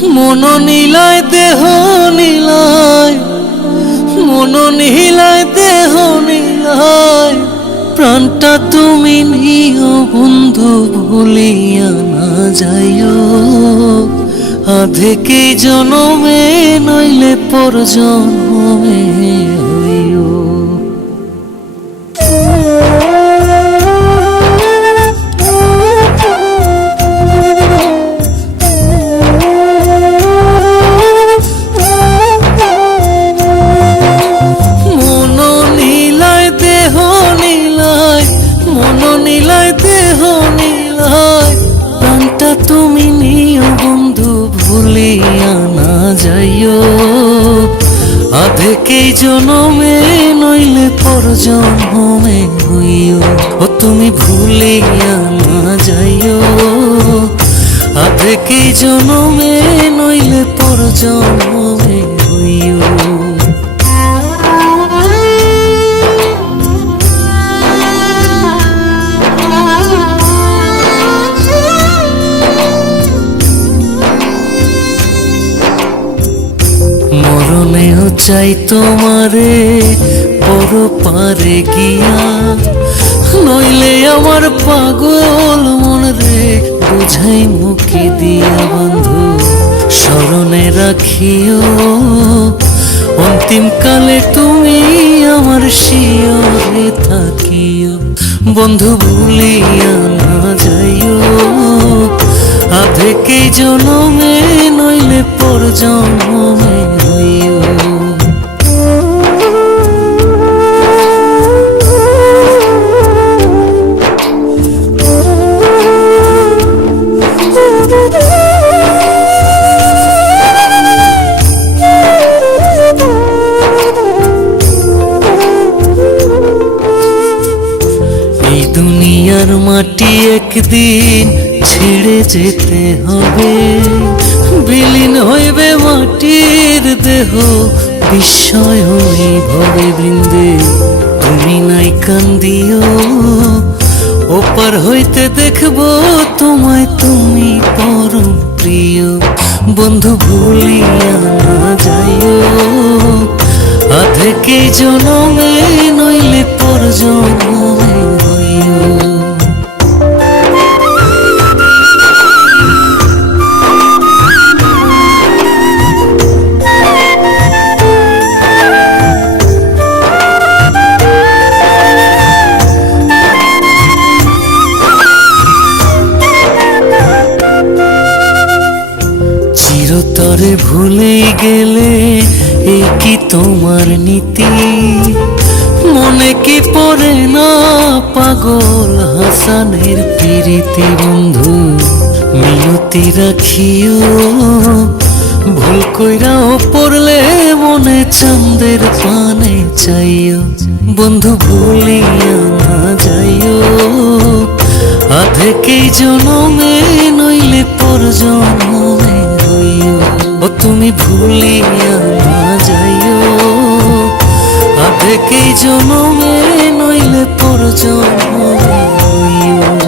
মন নিলায় দেহ নিলায়, মন নিলায় দেহ নিলায়, প্রাণটা তুমি নিও বন্ধু ভুলিয়া না যাইও। আধেকে জনমে নইলে পর জনমে হইও। প্রাণটা তুমি নিও বন্ধু ভুলিয়া না যাইও। আধেকেই জনমে নইলে পর জনমে হইও। ও তুমি ভুলিয়া না যাইও, আধেকেই জনমে নইলে পর জনমে হইও। মরণেও চাই তোমারে পর পারে গিয়া, নইলে আমার পাগল মন রে বুঝাই মুখে দিয়া। বন্ধু স্মরণে রাখিও, অন্তিম কালে তুমি আমার শিয়রে থাকিও। বন্ধু ভুলিয়া না যাইও, আধেকেই জনমে নইলে পর জনমে হইও। এই দুনিয়ার মাটি একদিন ছেড়ে যেতে হবে, বিলীন হইবে মাটির দেহ বিস্ময় ভবে বৃন্দে। তুমি নাই কান্দিও, ওপার হইতে দেখবো তোমায় তুমি পরম প্রিয়। বন্ধু ভুলিয়া না যাইও, আধেকেই জনমে নইলে পর জনমে হইও। চিরতরে ভুলে গেলে এই কি তোমার নীতি? মনে কি পড়ে না পাগল হাসানের প্রীতি? বন্ধু মিনতি রাখিও, ভুল কইরাও পড়লে মনে চাঁদের পানে চাইও। বন্ধু ভুলিয়া না যাইও, আধেকেই জনমে নইলে পর জনমে হইও। ও তুমি ভুলিয়া না যাইও, আধেকেই জনমে নইলে পর জনমে হইও।